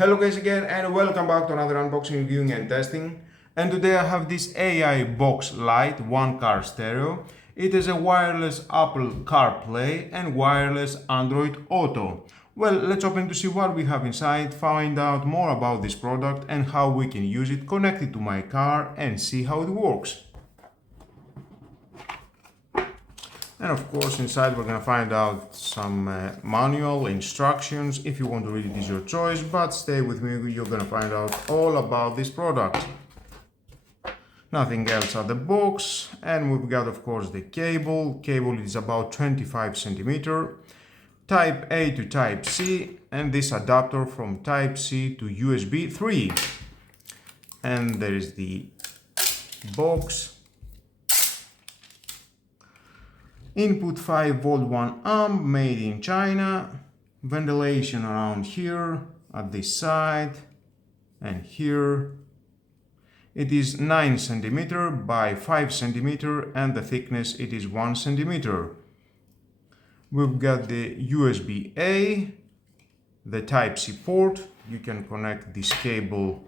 Hello guys again and welcome back to another unboxing, reviewing and testing. And today I have this AI box Lite one car stereo. It is a wireless Apple CarPlay and wireless Android Auto. Well, let's open to see what we have inside, find out more about this product and how we can use it, connect it to my car and see how it works. And of course inside we're gonna find out some manual instructions. If you want to read it, is your choice, but stay with me, you're gonna find out all about this product. Nothing else at the box, and we've got of course the cable. Cable is about 25 centimeter, type A to type C, and this adapter from type C to USB 3. And there is the box. Input 5 volt 1 amp, made in China. Ventilation around here, at this side, and here. It is 9 centimeter by 5 centimeter, and the thickness it is 1 centimeter. We've got the USB-A, the Type-C port. You can connect this cable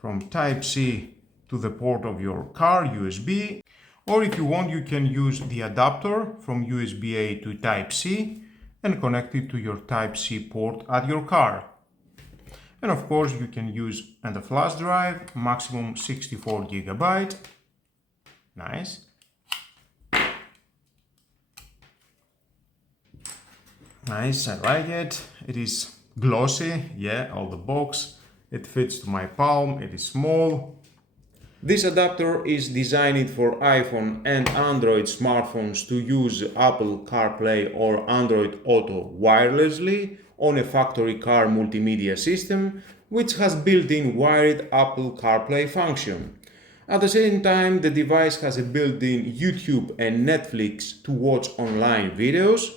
from Type-C to the port of your car, USB. Or if you want, you can use the adapter from USB-A to Type-C and connect it to your Type-C port at your car. And of course, you can use the flash drive, maximum 64 gigabyte. Nice. Nice, I like it. It is glossy, yeah, all the box. It fits to my palm, it is small. This adapter is designed for iPhone and Android smartphones to use Apple CarPlay or Android Auto wirelessly on a factory car multimedia system, which has built-in wired Apple CarPlay function. At the same time, the device has a built-in YouTube and Netflix to watch online videos,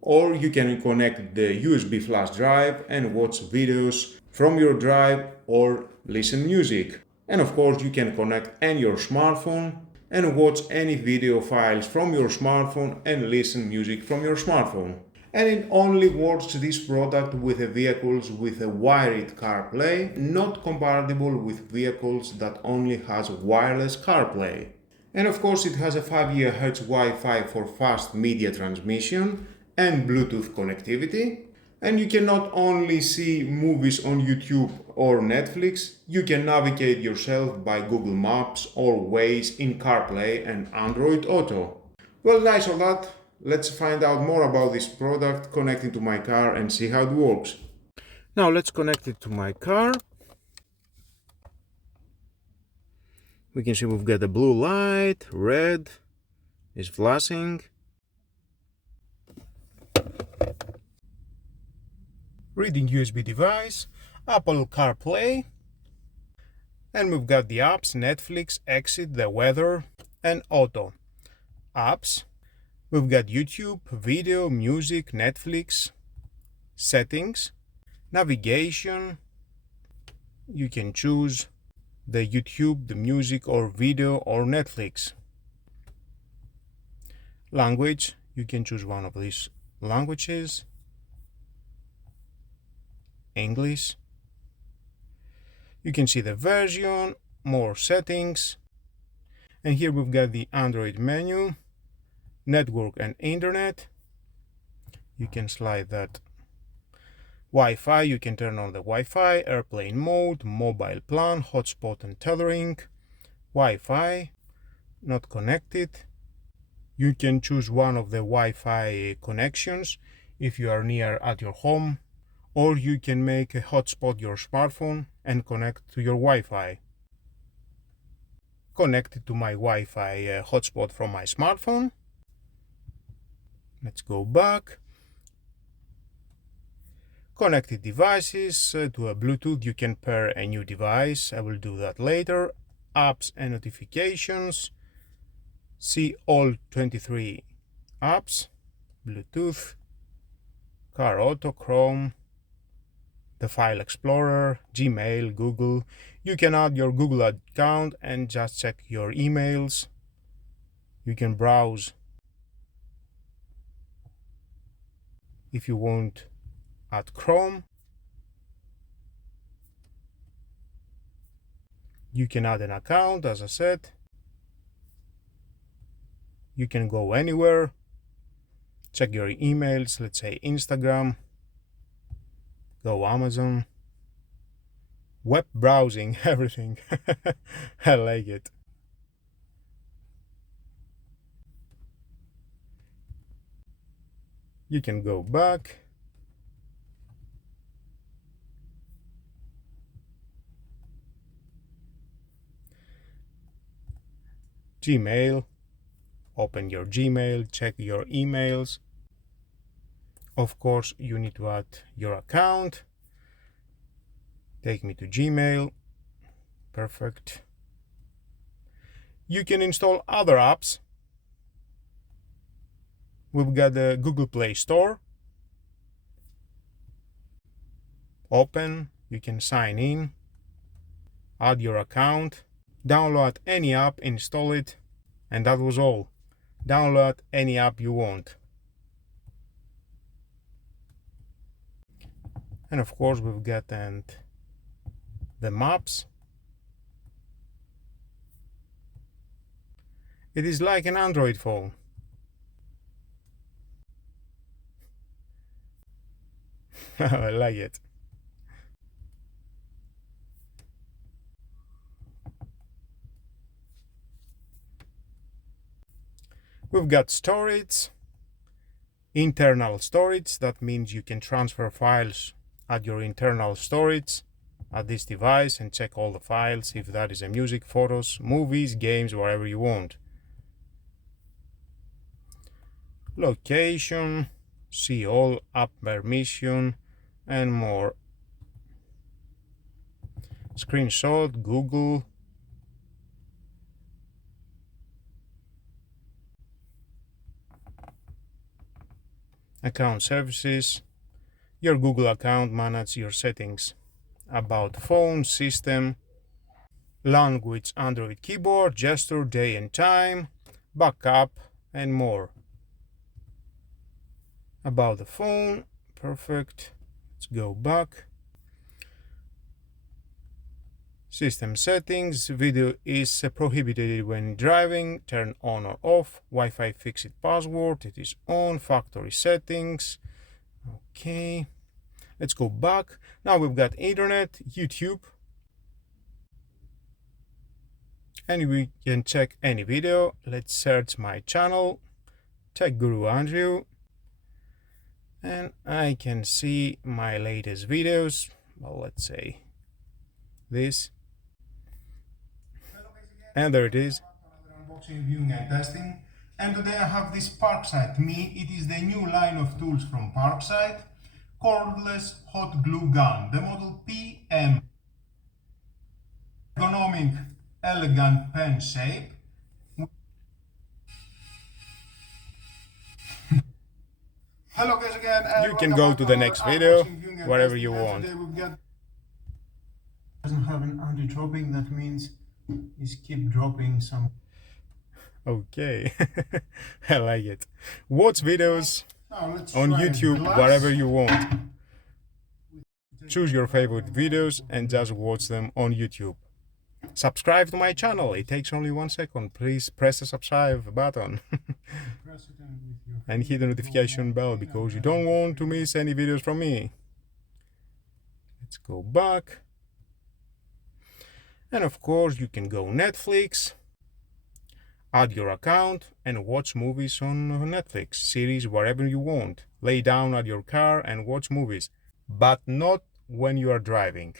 or you can connect the USB flash drive and watch videos from your drive or listen music. And of course, you can connect any your smartphone and watch any video files from your smartphone and listen music from your smartphone. And it only works this product with vehicles with a wired CarPlay, not compatible with vehicles that only has wireless CarPlay. And of course, it has a 5 GHz Wi-Fi for fast media transmission and Bluetooth connectivity. And you can not only see movies on YouTube or Netflix, you can navigate yourself by Google Maps or Waze in CarPlay and Android Auto. Well, nice all that. Let's find out more about this product, connecting to my car and see how it works. Now let's connect it to my car. We can see we've got the blue light, red is flashing. Reading USB device, Apple CarPlay, and we've got the apps, Netflix, Exit, the weather, and Auto. Apps, we've got YouTube, video, music, Netflix, settings, navigation. You can choose the YouTube, the music, or video, or Netflix. Language, you can choose one of these languages. English. You can see the version, more settings, and here we've got the Android menu, network and internet. You can slide that. Wi-Fi, you can turn on the Wi-Fi, airplane mode, mobile plan, hotspot and tethering. Wi-Fi, not connected. You can choose one of the Wi-Fi connections if you are near at your home, or you can make a hotspot your smartphone and connect to your Wi-Fi. Connected to my Wi-Fi hotspot from my smartphone. Let's go back. Connected devices to a Bluetooth. You can pair a new device. I will do that later. Apps and notifications. See all 23 apps. Bluetooth, Car Auto, Chrome, the File Explorer, Gmail, Google. You can add your Google account and just check your emails. You can browse if you want add Chrome. You can add an account, as I said. You can go anywhere, check your emails, let's say Instagram, go Amazon, web browsing, everything. I like it. You can go back. Gmail, open your Gmail, check your emails. Of course, you need to add your account. Take me to Gmail. Perfect. You can install other apps. We've got the Google Play Store. Open, you can sign in, add your account, download any app, install it, and that was all. Download any app you want. And of course we've got the maps. It is like an Android phone. I like it. We've got storage, internal storage. That means you can transfer files at your internal storage at this device and check all the files, if that is a music, photos, movies, games, whatever you want. Location, see all, app permission, and more. Screenshot, Google. Account services. Your Google account manages your settings. About phone, system, language, Android keyboard, gesture, day and time, backup, and more. About the phone, perfect. Let's go back. System settings, video is prohibited when driving, turn on or off, Wi-Fi fixed password, it is on, factory settings. Okay, let's go back. Now we've got internet, YouTube, and we can check any video. Let's search my channel, TechGuru Andrew, and I can see my latest videos. Well, let's say this. And there it is. Unboxing, viewing and testing. And today I have this Parkside Me. It is the new line of tools from Parkside. Cordless hot glue gun. The model PM. Ergonomic, elegant pen shape. Hello guys again. You can go to the next video, wherever you want. Doesn't have an anti-dropping, that means just keep dropping some. Okay. I like it. Watch videos on YouTube wherever you want. Choose your favorite videos and just watch them on YouTube. Subscribe to my channel. It takes only 1 second. Please press the subscribe button and hit the notification bell because you don't want to miss any videos from me. Let's go back. And of course you can go Netflix, add your account and watch movies on Netflix, series, wherever you want. Lay down at your car and watch movies, but not when you are driving.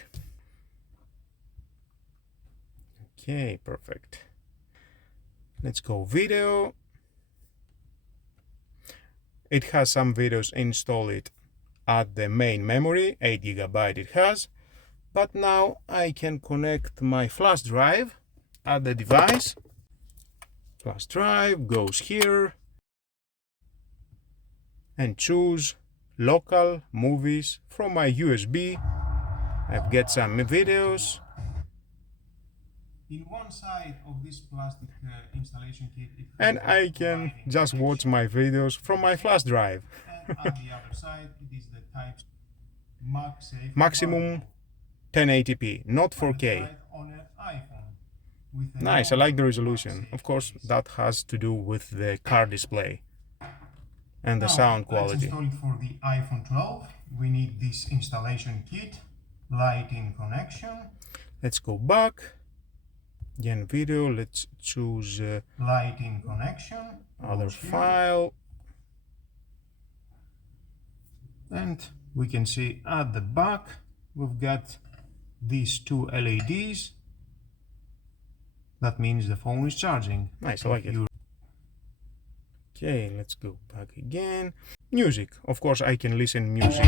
Okay, perfect. Let's go video. It has some videos installed at the main memory, 8 GB it has. But now I can connect my flash drive at the device. Flash drive goes here and choose local movies from my USB. I've got some videos. In one side of this plastic installation kit, and I can just watch my videos from my flash drive. And on the other side, it is the type maximum 1080p, not 4K. On an iPhone. Nice, I like the resolution. Of course, that has to do with the car display and the sound quality. Let's install it for the iPhone 12. We need this installation kit, Lite in connection. Let's go back. Again, video. Let's choose Lite in connection. Other file. And we can see at the back we've got these two LEDs. That means the phone is charging. Nice, I like it. Okay, let's go back again. Music. Of course, I can listen music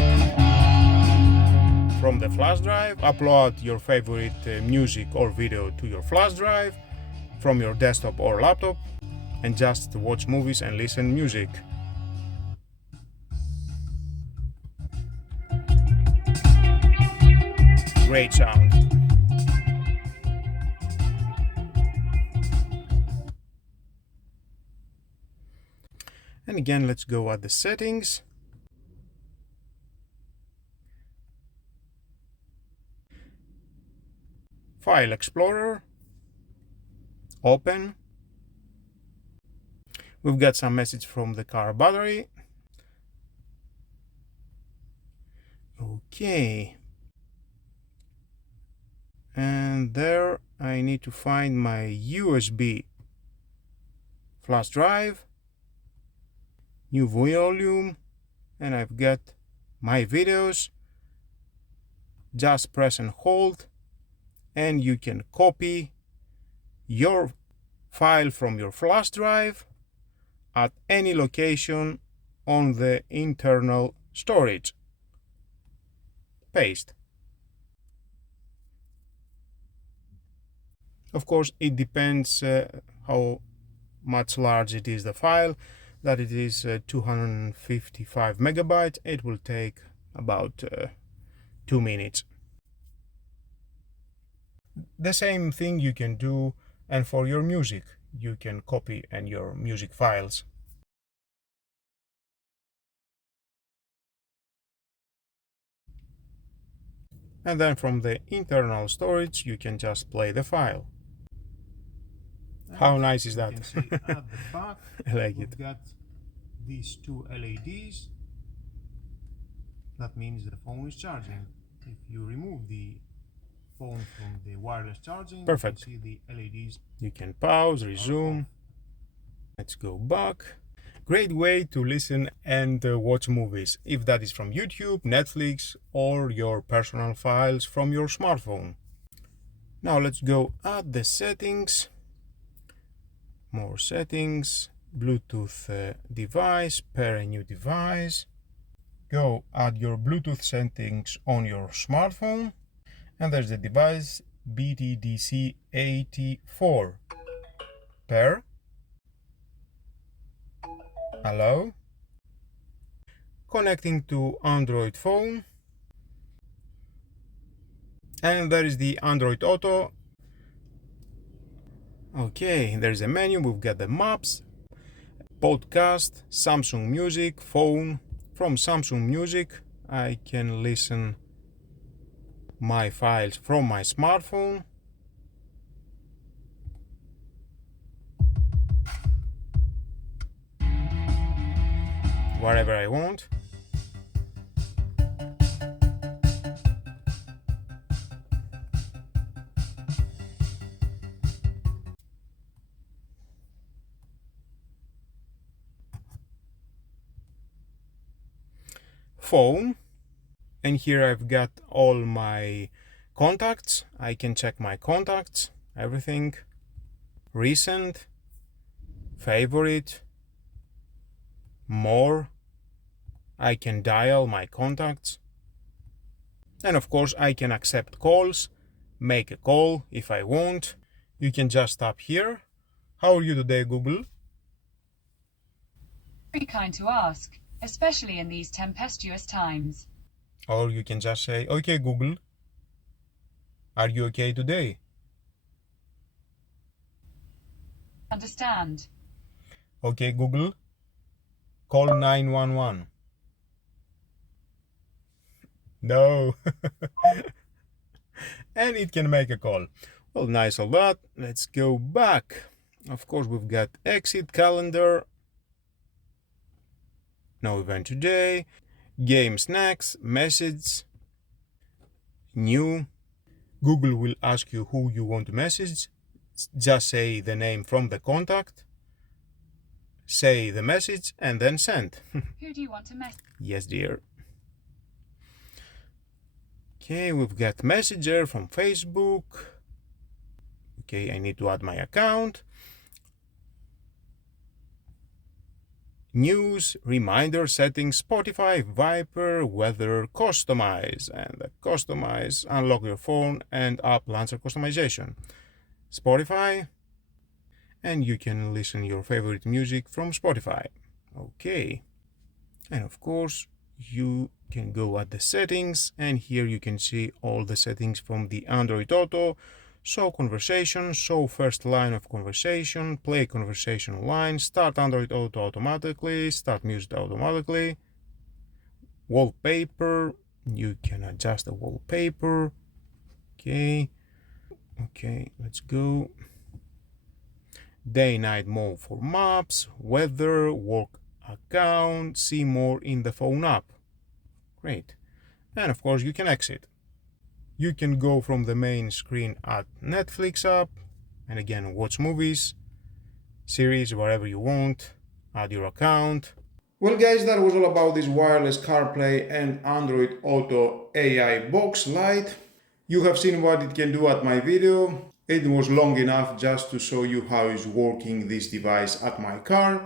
from the flash drive. Upload your favorite music or video to your flash drive from your desktop or laptop and just watch movies and listen music. Great sound. And again, let's go at the settings. File Explorer. Open. We've got some message from the car battery. Okay. And there I need to find my USB flash drive, new volume, and I've got my videos. Just press and hold and you can copy your file from your flash drive at any location on the internal storage. Paste. Of course, it depends how much large it is the file. That it is 255 megabytes. It will take about 2 minutes. The same thing you can do, and for your music, you can copy and your music files. And then from the internal storage, you can just play the file. How nice is that? You can see at the back, I like it. Got these two LEDs. That means the phone is charging. If you remove the phone from the wireless charging, perfect. You can see the LEDs. You can pause, resume. Let's go back. Great way to listen and watch movies, if that is from YouTube, Netflix, or your personal files from your smartphone. Now let's go at the settings. More settings, Bluetooth device, pair a new device. Go add your Bluetooth settings on your smartphone, and there's the device BTDC84. Pair. Allow. Connecting to Android phone. And there is the Android Auto. Okay, there's a menu. We've got the maps, podcast, Samsung Music, phone. From Samsung Music, I can listen my files from my smartphone. Wherever I want. Phone, and here I've got all my contacts. I can check my contacts, everything, recent, favorite, more. I can dial my contacts, and of course I can accept calls, make a call if I want. You can just tap here. How are you today, Google? Very kind to ask, especially in these tempestuous times. Or you can just say, okay, Google, are you okay today? Understand. Okay, Google, call 911. No. And it can make a call. Well, nice a lot. Let's go back. Of course, we've got exit, calendar, no event today, game snacks, message, new. Google will ask you who you want to message. Just say the name from the contact, say the message, and then send. Who do you want to message? Yes, dear. Okay, we've got Messenger from Facebook. Okay, I need to add my account. News, reminder, settings, Spotify, Viper, weather, customize, and customize, unlock your phone and app launcher customization. Spotify, and you can listen your favorite music from Spotify. Okay, and of course you can go at the settings, and here you can see all the settings from the Android Auto. Show conversation, show first line of conversation, play conversation line, start Android Auto automatically, start music automatically, wallpaper, you can adjust the wallpaper. Okay, let's go. Day night mode for maps, weather, work account, see more in the phone app. Great. And of course you can exit. You can go from the main screen at Netflix app, and again watch movies, series, whatever you want, add your account. Well guys, that was all about this wireless CarPlay and Android Auto AI box Lite. You have seen what it can do at my video. It was long enough just to show you how is working this device at my car.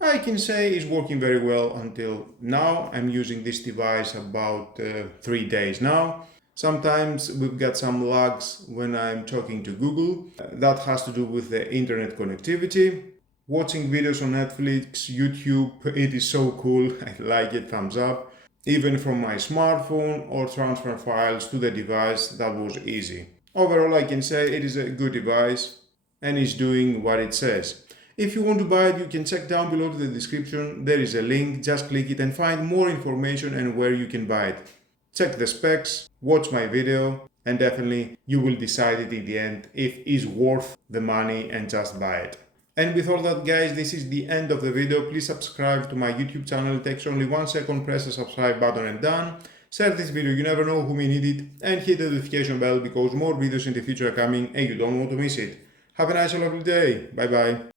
I can say it's working very well until now. I'm using this device about 3 days now. Sometimes we've got some lags when I'm talking to Google. That has to do with the internet connectivity. Watching videos on Netflix, YouTube, it is so cool. I like it, thumbs up. Even from my smartphone or transfer files to the device, that was easy. Overall, I can say it is a good device and is doing what it says. If you want to buy it, you can check down below to the description. There is a link, just click it and find more information and where you can buy it. Check the specs, watch my video, and definitely you will decide it in the end if it's worth the money and just buy it. And with all that guys, this is the end of the video. Please subscribe to my YouTube channel. It takes only 1 second, press the subscribe button and done. Share this video, you never know who may need it, and hit the notification bell because more videos in the future are coming and you don't want to miss it. Have a nice and lovely day. Bye bye.